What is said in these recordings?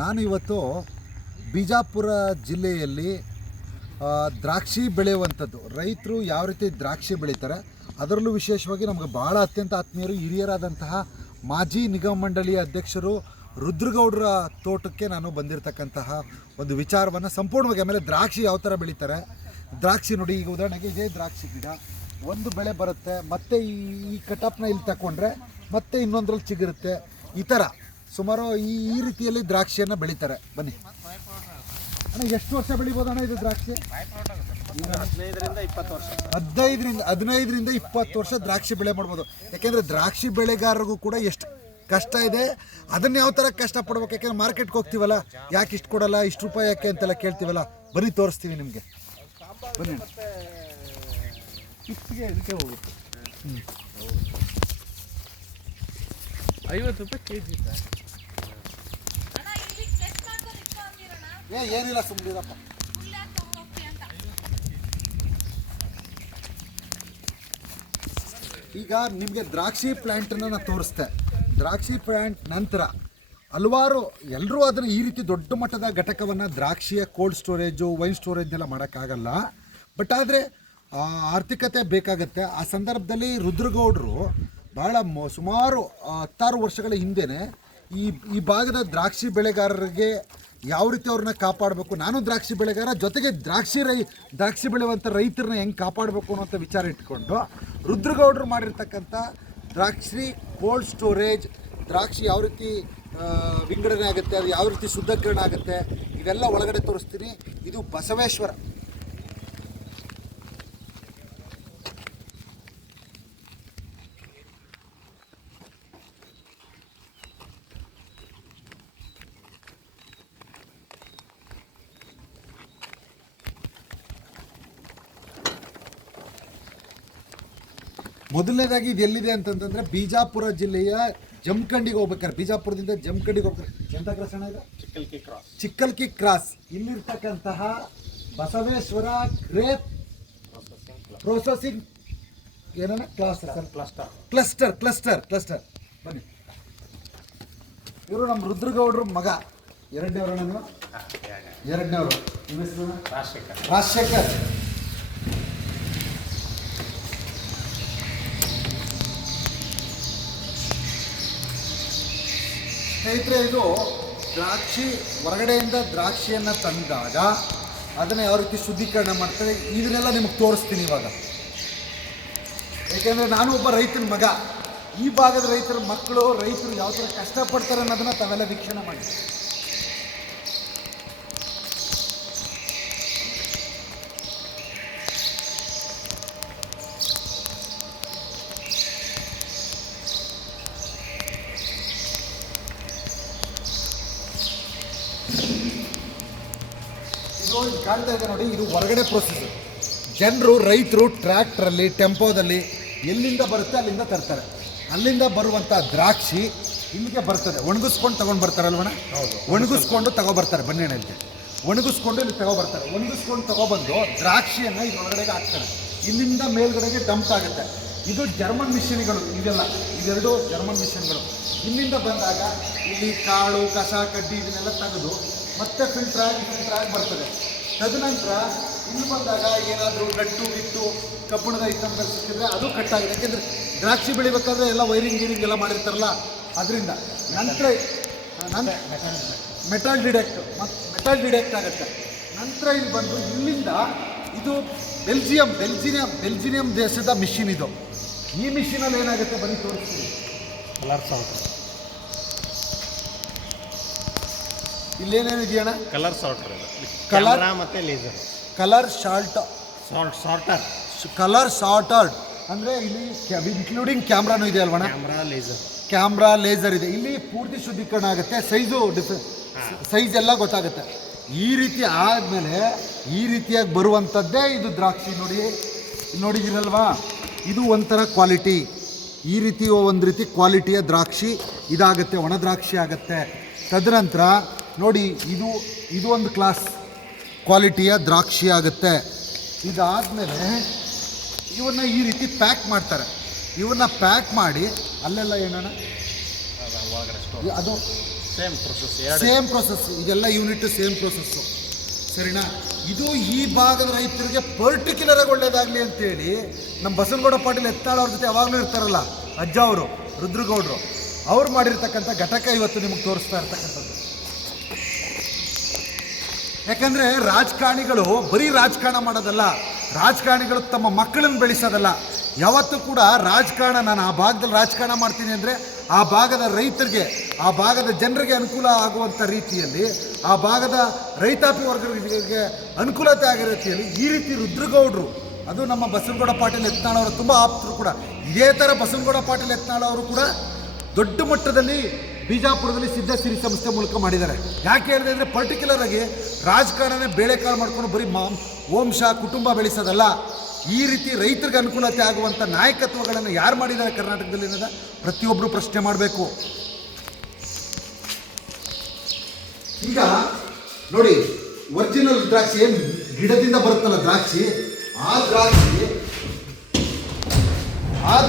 ನಾನು ಇವತ್ತು ಬಿಜಾಪುರ ಜಿಲ್ಲೆಯಲ್ಲಿ ದ್ರಾಕ್ಷಿ ಬೆಳೆಯುವಂಥದ್ದು ರೈತರು ಯಾವ ರೀತಿ ದ್ರಾಕ್ಷಿ ಬೆಳೀತಾರೆ ಅದರಲ್ಲೂ ವಿಶೇಷವಾಗಿ ನಮಗೆ ಬಹಳ ಅತ್ಯಂತ ಆತ್ಮೀಯರು ಹಿರಿಯರಾದಂತಹ ಮಾಜಿ ನಿಗಮ ಮಂಡಳಿಯ ಅಧ್ಯಕ್ಷರು ರುದ್ರಗೌಡರ ತೋಟಕ್ಕೆ ನಾನು ಬಂದಿರತಕ್ಕಂತಹ ಒಂದು ವಿಚಾರವನ್ನು ಸಂಪೂರ್ಣವಾಗಿ, ಆಮೇಲೆ ದ್ರಾಕ್ಷಿ ಯಾವ ಥರ ಬೆಳೀತಾರೆ, ದ್ರಾಕ್ಷಿ ನೋಡಿ, ಈಗ ಉದಾಹರಣೆಗೆ ಇದೇ ದ್ರಾಕ್ಷಿ ಗಿಡ ಒಂದು ಬೆಳೆ ಬರುತ್ತೆ, ಮತ್ತೆ ಈ ಕಟಾಪ್ನ ಇಲ್ಲಿ ತಗೊಂಡ್ರೆ ಮತ್ತೆ ಇನ್ನೊಂದರಲ್ಲಿ ಚಿಗುರುತ್ತೆ, ಈ ಥರ ಸುಮಾರು ಈ ರೀತಿಯಲ್ಲಿ ದ್ರಾಕ್ಷಿಯನ್ನು ಬೆಳೀತಾರೆ. ಬನ್ನಿ ಅಣ್ಣ, ಎಷ್ಟು ವರ್ಷ ಬೆಳಿಬೋದು ಅಣ್ಣ ಇದು ದ್ರಾಕ್ಷಿ? 15ರಿಂದ 20 ವರ್ಷ ದ್ರಾಕ್ಷಿ ಬೆಳೆ ಮಾಡ್ಬೋದು. ಯಾಕೆಂದರೆ ದ್ರಾಕ್ಷಿ ಬೆಳೆಗಾರರಿಗೂ ಕೂಡ ಎಷ್ಟು ಕಷ್ಟ ಇದೆ, ಅದನ್ನು ಯಾವ ಥರ ಕಷ್ಟಪಡ್ಬೇಕು. ಯಾಕೆಂದ್ರೆ ಮಾರ್ಕೆಟ್ಗೆ ಹೋಗ್ತೀವಲ್ಲ, ಯಾಕೆ ಇಷ್ಟು ಕೊಡಲ್ಲ, ಇಷ್ಟು ರೂಪಾಯಿ ಯಾಕೆ ಅಂತೆಲ್ಲ ಕೇಳ್ತೀವಲ್ಲ, ಬನ್ನಿ ತೋರಿಸ್ತೀವಿ ನಿಮಗೆ. ಬನ್ನಿ ಇದಕ್ಕೆ ಹೋಗುತ್ತೆ 50 ರೂಪಾಯಿ ಕೆಜಿ. ಏನಿಲ್ಲ, ಸುಮ್ಮನಿರಪ್ಪ. ಈಗ ನಿಮಗೆ ದ್ರಾಕ್ಷಿ ಪ್ಲ್ಯಾಂಟನ್ನು ನಾನು ತೋರಿಸ್ತೆ. ದ್ರಾಕ್ಷಿ ಪ್ಲ್ಯಾಂಟ್ ನಂತರ ಹಲವಾರು ಎಲ್ಲರೂ ಅದನ್ನು ಈ ರೀತಿ ದೊಡ್ಡ ಮಟ್ಟದ ಘಟಕವನ್ನು ದ್ರಾಕ್ಷಿಯ ಕೋಲ್ಡ್ ಸ್ಟೋರೇಜು, ವೈನ್ ಸ್ಟೋರೇಜ್ನೆಲ್ಲ ಮಾಡೋಕ್ಕಾಗಲ್ಲ. ಬಟ್ ಆದರೆ ಆರ್ಥಿಕತೆ ಬೇಕಾಗತ್ತೆ. ಆ ಸಂದರ್ಭದಲ್ಲಿ ರುದ್ರಗೌಡರು ಭಾಳ ಸುಮಾರು 16 ವರ್ಷಗಳ ಹಿಂದೆಯೇ ಈ ಭಾಗದ ದ್ರಾಕ್ಷಿ ಬೆಳೆಗಾರರಿಗೆ ಯಾವ ರೀತಿ ಅವ್ರನ್ನ ಕಾಪಾಡಬೇಕು, ನಾನು ದ್ರಾಕ್ಷಿ ಬೆಳೆಗಾರ ಜೊತೆಗೆ ದ್ರಾಕ್ಷಿ ಬೆಳೆಯುವಂಥ ರೈತರನ್ನ ಹೆಂಗೆ ಕಾಪಾಡಬೇಕು ಅನ್ನೋಂಥ ವಿಚಾರ ಇಟ್ಕೊಂಡು ರುದ್ರಗೌಡರು ಮಾಡಿರ್ತಕ್ಕಂಥ ದ್ರಾಕ್ಷಿ ಕೋಲ್ಡ್ ಸ್ಟೋರೇಜ್, ದ್ರಾಕ್ಷಿ ಯಾವ ರೀತಿ ವಿಂಗಡಣೆ ಆಗುತ್ತೆ, ಅದು ಯಾವ ರೀತಿ ಶುದ್ಧೀಕರಣ ಆಗುತ್ತೆ, ಇವೆಲ್ಲ ಒಳಗಡೆ ತೋರಿಸ್ತೀನಿ. ಇದು ಬಸವೇಶ್ವರ. ಮೊದಲನೇದಾಗಿ ಇದು ಎಲ್ಲಿದೆ ಅಂತಂತಂದರೆ ಬಿಜಾಪುರ ಜಿಲ್ಲೆಯ ಜಮಖಂಡಿಗೆ ಹೋಗ್ಬೇಕಾರೆ, ಬಿಜಾಪುರದಿಂದ ಜಮಖಂಡಿಗೆ ಹೋಗ್ಬೇಕು. ಎಂಥ ಕ್ರಾಸ್ ಅಣ್ಣ ಇದು? ಚಿಕ್ಕಲ್ಕಿ ಕ್ರಾಸ್. ಇಲ್ಲಿರ್ತಕ್ಕಂತಹ ಬಸವೇಶ್ವರ ಗ್ರೇಪ್ ಪ್ರೊಸೆಸಿಂಗ್ ಏನನ್ನ ಕ್ಲಸ್ಟರ್. ಬನ್ನಿ, ಇವರು ನಮ್ಮ ರುದ್ರಗೌಡರು ಮಗ, ಎರಡನೇವರು. ರಾಜಶೇಖರ್. ಸ್ನೇಹಿತರೆ, ಇದು ದ್ರಾಕ್ಷಿ ಹೊರಗಡೆಯಿಂದ ದ್ರಾಕ್ಷಿಯನ್ನು ತಂದಾಗ ಅದನ್ನು ಯಾವ ರೀತಿ ಶುದ್ಧೀಕರಣ ಮಾಡ್ತಾರೆ ಇದನ್ನೆಲ್ಲ ನಿಮಗೆ ತೋರಿಸ್ತೀನಿ ಇವಾಗ. ಏಕೆಂದರೆ ನಾನು ಒಬ್ಬ ರೈತನ ಮಗ. ಈ ಭಾಗದ ರೈತರ ಮಕ್ಕಳು, ರೈತರು ಯಾವ ಥರ ಕಷ್ಟಪಡ್ತಾರೆ ಅನ್ನೋದನ್ನು ತಾವೆಲ್ಲ ವೀಕ್ಷಣೆ ಮಾಡಿ. ಇದು ಕಾಣ್ತಾ ಇದೆ ನೋಡಿ, ಇದು ಹೊರಗಡೆ ಪ್ರೊಸೆಸ್. ರೈತರು ಟ್ರ್ಯಾಕ್ಟ್ರಲ್ಲಿ, ಟೆಂಪೋದಲ್ಲಿ ಎಲ್ಲಿಂದ ಬರುತ್ತೆ ಅಲ್ಲಿಂದ ತರ್ತಾರೆ. ಅಲ್ಲಿಂದ ಬರುವಂಥ ದ್ರಾಕ್ಷಿ ಇಲ್ಲಿಗೆ ಬರ್ತದೆ, ಒಣಗಿಸ್ಕೊಂಡು ತೊಗೊಂಡು ಬರ್ತಾರಲ್ವಣ? ಹೌದು, ಒಣಗಿಸ್ಕೊಂಡು ತಗೊಬರ್ತಾರೆ. ಬನ್ನೆಣ್ಣೆಯಲ್ಲಿ ಒಣಗಿಸ್ಕೊಂಡು ಇಲ್ಲಿ ತಗೊಬರ್ತಾರೆ. ಒಣಗಿಸ್ಕೊಂಡು ತಗೊಬಂದು ದ್ರಾಕ್ಷಿಯನ್ನು ಇದರೊಳಗಡೆಗೆ ಹಾಕ್ತಾರೆ. ಇಲ್ಲಿಂದ ಮೇಲ್ಗಡೆಗೆ ಡಂಪ್ ಆಗುತ್ತೆ. ಇದು ಜರ್ಮನ್ ಮಿಷಿನ್ಗಳು, ಇವೆರಡು ಜರ್ಮನ್ ಮಿಷಿನ್ಗಳು. ಇಲ್ಲಿಂದ ಬಂದಾಗ ಇಲ್ಲಿ ಕಾಳು, ಕಸ, ಕಡ್ಡಿ ಇದನ್ನೆಲ್ಲ ತೆಗೆದು ಮತ್ತೆ ಫಿಲ್ಟರ್ ಆಗಿ ಬರ್ತದೆ. ತದನಂತರ ಇಲ್ಲಿ ಬಂದಾಗ ಏನಾದರೂ ಗಟ್ಟು ಕಬ್ಬಿಣದ ಐಟಮ್ ಸಿಕ್ಕಿದ್ರೆ ಅದು ಕಟ್ಟಾಗಿದೆ. ಯಾಕೆಂದರೆ ದ್ರಾಕ್ಷಿ ಬೆಳಿಬೇಕಾದ್ರೆ ಎಲ್ಲ ವೈರಿಂಗ್ ಎಲ್ಲ ಮಾಡಿರ್ತಾರಲ್ಲ, ಅದರಿಂದ ನಂತರ ಮೆಟಲ್ ಡಿಡೆಕ್ಟ್ ಆಗುತ್ತೆ. ನಂತರ ಇಲ್ಲಿ ಬಂದು ಇಲ್ಲಿಂದ ಇದು ಬೆಲ್ಜಿಯಂ ದೇಶದ ಮಿಷಿನ್ ಇದು. ಈ ಮಿಷಿನಲ್ಲಿ ಏನಾಗುತ್ತೆ ಬನ್ನಿ ತೋರಿಸ್ತೀನಿ. ಇಲ್ಲೇನೇನಿದೆಯಣ್ಣ? ಕಲರ್ ಮತ್ತು ಲೇಸರ್. ಕಲರ್ ಸಾರ್ಟರ್ಡ್ ಅಂದರೆ ಇಲ್ಲಿ ಇನ್ಕ್ಲೂಡಿಂಗ್ ಕ್ಯಾಮ್ರಾನು ಇದೆ ಅಲ್ವಣ? ಕ್ಯಾಮ್ರಾ ಲೇಸರ್ ಇದೆ. ಇಲ್ಲಿ ಪೂರ್ತಿ ಶುದ್ಧೀಕರಣ ಆಗುತ್ತೆ. ಸೈಜ್ ಎಲ್ಲ ಗೊತ್ತಾಗುತ್ತೆ. ಈ ರೀತಿ ಆದಮೇಲೆ ಈ ರೀತಿಯಾಗಿ ಬರುವಂಥದ್ದೇ ಇದು ದ್ರಾಕ್ಷಿ. ನೋಡಿದಿರಲ್ವಾ? ಇದು ಒಂಥರ ಕ್ವಾಲಿಟಿ. ಈ ರೀತಿ ಒಂದು ರೀತಿ ಕ್ವಾಲಿಟಿಯ ದ್ರಾಕ್ಷಿ ಇದಾಗುತ್ತೆ, ಒಣ ದ್ರಾಕ್ಷಿ ಆಗುತ್ತೆ. ತದನಂತರ ನೋಡಿ, ಇದು ಒಂದು ಕ್ಲಾಸ್ ಕ್ವಾಲಿಟಿಯ ದ್ರಾಕ್ಷಿ ಆಗುತ್ತೆ. ಇದಾದಮೇಲೆ ಇವನ್ನ ಈ ರೀತಿ ಪ್ಯಾಕ್ ಮಾಡ್ತಾರೆ. ಇವನ್ನ ಪ್ಯಾಕ್ ಮಾಡಿ ಅಲ್ಲೆಲ್ಲ ಏನಣ್ಣ ಒಳಗಡೆ ಸ್ಟೋರ್ ಅದು ಸೇಮ್ ಪ್ರೊಸೆಸ್ ಸೇಮ್ ಪ್ರೊಸೆಸ್, ಇದೆಲ್ಲ ಯೂನಿಟ್ ಸೇಮ್ ಪ್ರೊಸೆಸ್ಸು, ಸರಿನಾ. ಇದು ಈ ಭಾಗದ ರೈತರಿಗೆ ಪರ್ಟಿಕ್ಯುಲರ್ ಆಗಿ ಒಳ್ಳೇದಾಗಲಿ ಅಂತೇಳಿ ನಮ್ಮ ಬಸವನಗೌಡ ಪಾಟೀಲ್ ಎತ್ತಾಳ ಅವ್ರ ಜೊತೆ ಯಾವಾಗಲೂ ಇರ್ತಾರಲ್ಲ ಅಜ್ಜ ಅವರು, ರುದ್ರಗೌಡರು, ಅವ್ರು ಮಾಡಿರ್ತಕ್ಕಂಥ ಘಟಕ ಇವತ್ತು ನಿಮಗೆ ತೋರಿಸ್ತಾ ಇರ್ತಕ್ಕಂಥದ್ದು. ಯಾಕಂದರೆ ರಾಜಕಾರಣಿಗಳು ಬರೀ ರಾಜಕಾರಣ ಮಾಡೋದಲ್ಲ, ರಾಜಕಾರಣಿಗಳು ತಮ್ಮ ಮಕ್ಕಳನ್ನು ಬೆಳೆಸೋದಲ್ಲ. ಯಾವತ್ತೂ ಕೂಡ ರಾಜಕಾರಣ, ನಾನು ಆ ಭಾಗದಲ್ಲಿ ರಾಜಕಾರಣ ಮಾಡ್ತೀನಿ ಅಂದರೆ ಆ ಭಾಗದ ರೈತರಿಗೆ, ಆ ಭಾಗದ ಜನರಿಗೆ ಅನುಕೂಲ ಆಗುವಂಥ ರೀತಿಯಲ್ಲಿ, ಆ ಭಾಗದ ರೈತಾಪಿ ವರ್ಗಗಳಿಗೆ ಅನುಕೂಲತೆ ಆಗೋ ರೀತಿಯಲ್ಲಿ ಈ ರೀತಿ ರುದ್ರಗೌಡರು, ಅದು ನಮ್ಮ ಬಸವನಗೌಡ ಪಾಟೀಲ್ ಯತ್ನಾಳ್ ಅವರು ತುಂಬ ಆಪ್ತರು ಕೂಡ. ಇದೇ ಥರ ಬಸವನಗೌಡ ಪಾಟೀಲ್ ಯತ್ನಾಳ್ ಅವರು ಕೂಡ ದೊಡ್ಡ ಮಟ್ಟದಲ್ಲಿ ಬಿಜಾಪುರದಲ್ಲಿ ಸಿದ್ಧಸಿರಿ ಸಂಸ್ಥೆ ಮೂಲಕ ಮಾಡಿದ್ದಾರೆ. ಯಾಕೆ ಹೇಳಿದೆ ಅಂದರೆ ಪರ್ಟಿಕ್ಯುಲರ್ ಆಗಿ ರಾಜಕಾರಣನೇ ಬೇಳೆಕಾಳು ಮಾಡ್ಕೊಂಡು ಬರೀ ವಂಶ ಕುಟುಂಬ ಬೆಳೆಸೋದಲ್ಲ, ಈ ರೀತಿ ರೈತರಿಗೆ ಅನುಕೂಲತೆ ಆಗುವಂಥ ನಾಯಕತ್ವಗಳನ್ನು ಯಾರು ಮಾಡಿದ್ದಾರೆ ಕರ್ನಾಟಕದಲ್ಲಿ ಅನ್ನೋದ ಪ್ರತಿಯೊಬ್ಬರು ಪ್ರಶ್ನೆ ಮಾಡಬೇಕು. ಈಗ ನೋಡಿ, ಒರಿಜಿನಲ್ ದ್ರಾಕ್ಷಿ ಏನು ಗಿಡದಿಂದ ಬರುತ್ತಲ್ಲ ದ್ರಾಕ್ಷಿ, ಆ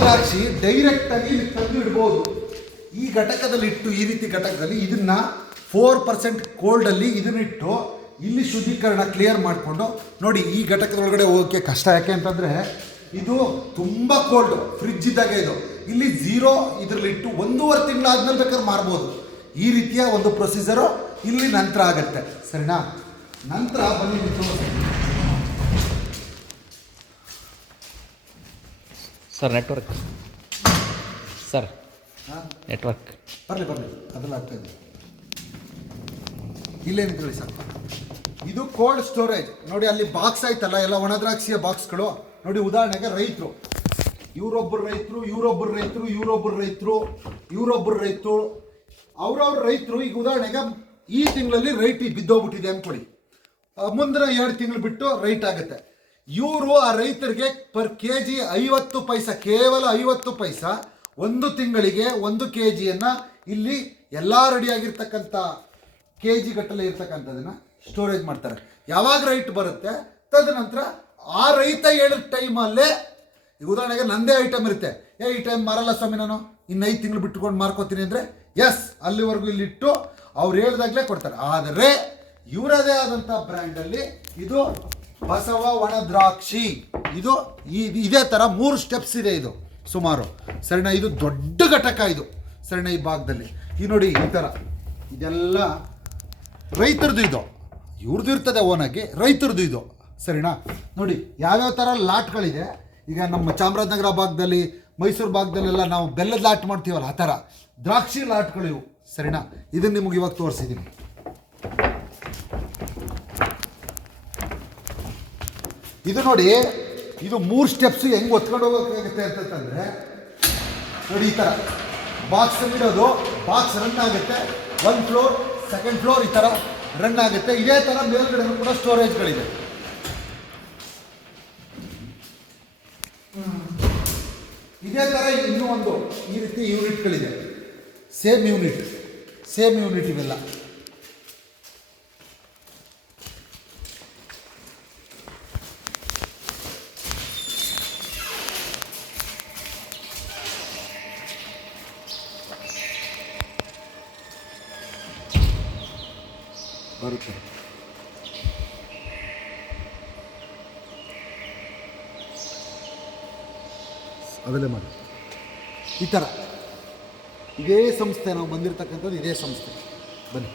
ದ್ರಾಕ್ಷಿ ಡೈರೆಕ್ಟಾಗಿ ಇಲ್ಲಿ ತಂದು ಇಡ್ಬೋದು. ಈ ಘಟಕದಲ್ಲಿ ಇಟ್ಟು, ಈ ರೀತಿ ಘಟಕದಲ್ಲಿ ಇದನ್ನು 4% ಕೋಲ್ಡಲ್ಲಿ ಇದನ್ನಿಟ್ಟು ಇಲ್ಲಿ ಶುದ್ಧೀಕರಣ ಕ್ಲಿಯರ್ ಮಾಡಿಕೊಂಡು ನೋಡಿ, ಈ ಘಟಕದೊಳಗಡೆ ಹೋಗೋಕ್ಕೆ ಕಷ್ಟ. ಯಾಕೆ ಅಂತಂದರೆ ಇದು ತುಂಬ ಕೋಲ್ಡು, ಫ್ರಿಜ್ ಇದ್ದಾಗೆ ಇದು. ಇಲ್ಲಿ 0 ಇದರಲ್ಲಿಟ್ಟು 1.5 ತಿಂಗಳಾದ್ಮೇಲೆ ಬೇಕಾದ್ರೆ ಮಾರ್ಬೋದು. ಈ ರೀತಿಯ ಒಂದು ಪ್ರೊಸೀಜರು ಇಲ್ಲಿ ನಂತರ ಆಗುತ್ತೆ, ಸರಿನಾ. ನಂತರ ಬನ್ನಿ ಸರ್ ನೆಟ್ವರ್ಕ್, ಸರ್ ನೆಟ್ವರ್ಕ್ ಬರಲಿ ಅದೆಲ್ಲ ಆಗ್ತಾ ಇದೆ. ಇಲ್ಲೇನು ಕೇಳಿ ಸರ್, ಇದು ಕೋಲ್ಡ್ ಸ್ಟೋರೇಜ್. ನೋಡಿ ಅಲ್ಲಿ ಬಾಕ್ಸ್ ಆಯ್ತಲ್ಲ, ಎಲ್ಲ ಒಣದ್ರಾಕ್ಷಿಯ ಬಾಕ್ಸ್ಗಳು ನೋಡಿ. ಉದಾಹರಣೆಗೆ ರೈತರು, ಇವರೊಬ್ಬರು ರೈತರು, ಅವ್ರವ್ರ ರೈತರು. ಈಗ ಉದಾಹರಣೆಗೆ ಈ ತಿಂಗಳಲ್ಲಿ ರೈಟ್ ಬಿದ್ದೋಗ್ಬಿಟ್ಟಿದೆ ಅಂದ್ಕೊಡಿ, ಮುಂದಿನ 2 ತಿಂಗಳು ಬಿಟ್ಟು ರೈಟ್ ಆಗುತ್ತೆ. ಇವರು ಆ ರೈತರಿಗೆ ಪರ್ kg 50 ಪೈಸಾ, ಕೇವಲ 50 ಪೈಸಾ ಒಂದು ತಿಂಗಳಿಗೆ 1 kg ಇಲ್ಲಿ ಎಲ್ಲ ರೆಡಿಯಾಗಿರ್ತಕ್ಕಂಥ kg ಗಟ್ಟಲೆ ಇರ್ತಕ್ಕಂಥದನ್ನು ಸ್ಟೋರೇಜ್ ಮಾಡ್ತಾರೆ. ಯಾವಾಗ ರೈಟ್ ಬರುತ್ತೆ ತದನಂತರ ಆ ರೈತ ಹೇಳಿದ ಟೈಮಲ್ಲೇ, ಈಗ ಉದಾಹರಣೆಗೆ ನಂದೇ ಐಟಮ್ ಇರುತ್ತೆ, ಈ ಟೈಮ್ ಮಾರಲ್ಲ ಸ್ವಾಮಿ, ನಾನು ಇನ್ನು 5 ತಿಂಗಳು ಬಿಟ್ಕೊಂಡು ಮಾರ್ಕೋತೀನಿ ಅಂದರೆ ಎಸ್, ಅಲ್ಲಿವರೆಗೂ ಇಲ್ಲಿಟ್ಟು ಅವ್ರು ಹೇಳ್ದಾಗಲೇ ಕೊಡ್ತಾರೆ. ಆದರೆ ಇವರದೇ ಆದಂಥ ಬ್ರ್ಯಾಂಡಲ್ಲಿ ಇದು ಬಸವ ಒಣ ದ್ರಾಕ್ಷಿ, ಇದು ಇದೇ ಥರ 3 ಸ್ಟೆಪ್ಸ್ ಇದೆ ಇದು ಸುಮಾರು, ಸರಿನಾ. ಇದು ದೊಡ್ಡ ಘಟಕ ಇದು, ಸರಿನಾ. ಈ ಭಾಗದಲ್ಲಿ ಈ ನೋಡಿ, ಈ ಥರ ಇದೆಲ್ಲ ರೈತರದ್ದು, ಇದು ಇವ್ರದ್ದು ಇರ್ತದೆ ಓನಾಗಿ, ರೈತರದ್ದು ಇದು, ಸರಿನಾ. ನೋಡಿ ಯಾವ್ಯಾವ ಥರ ಲಾಟ್ಗಳಿದೆ. ಈಗ ನಮ್ಮ ಚಾಮರಾಜನಗರ ಭಾಗದಲ್ಲಿ, ಮೈಸೂರು ಭಾಗದಲ್ಲೆಲ್ಲ ನಾವು ಬೆಲ್ಲದ ಲಾಟ್ ಮಾಡ್ತೀವಲ್ಲ, ಆ ಥರ ದ್ರಾಕ್ಷಿ ಲಾಟ್ಗಳು ಇವು, ಸರಿನಾ. ಇದನ್ನು ನಿಮಗೆ ಇವಾಗ ತೋರಿಸಿದ್ದೀನಿ. ಇದು ನೋಡಿ, ಇದು 3 ಸ್ಟೆಪ್ಸ್ ಹೆಂಗೆ ಒತ್ಕೊಂಡು ಹೋಗೋಕ್ಕಾಗುತ್ತೆ ಅಂತಂದರೆ ನೋಡಿ, ಈ ಥರ ಬಾಕ್ಸ್ ಇಡೋದು, ಬಾಕ್ಸ್ ರನ್ ಆಗುತ್ತೆ, 1 ಫ್ಲೋರ್ 2nd ಫ್ಲೋರ್ ಈ ಥರ ರನ್ ಆಗುತ್ತೆ. ಇದೇ ಥರ ಮೇಲ್ಗಡೆನೂ ಕೂಡ ಸ್ಟೋರೇಜ್ಗಳಿದೆ. ಇದೇ ಥರ ಇನ್ನೂ ಒಂದು ಈ ರೀತಿ ಯೂನಿಟ್ಗಳಿದೆ, ಸೇಮ್ ಯೂನಿಟ್ ಇವೆಲ್ಲ. ಬರುತ್ತೆ ಅದಲ್ಲೇ ಮಾಡಿ. ಈ ಥರ ಇದೇ ಸಂಸ್ಥೆ ನಾವು ಬಂದಿರತಕ್ಕಂಥದ್ದು, ಇದೇ ಸಂಸ್ಥೆ. ಬನ್ನಿ.